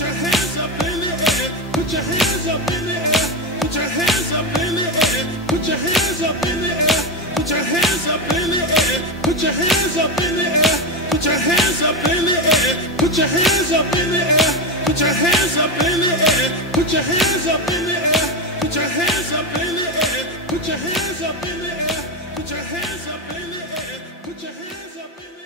Put your hands up in the air. Put your hands up in the air. Put your hands up in the air. Put your hands up in the air. Put your hands up in the air. Put your hands up in the air. Put your hands up in the air. Put your hands up in the air. Put your hands up in the air. Put your hands up in the air. Put your hands up in the air. Put your hands up in the air. Put your hands up in the air. Put your hands up in the air.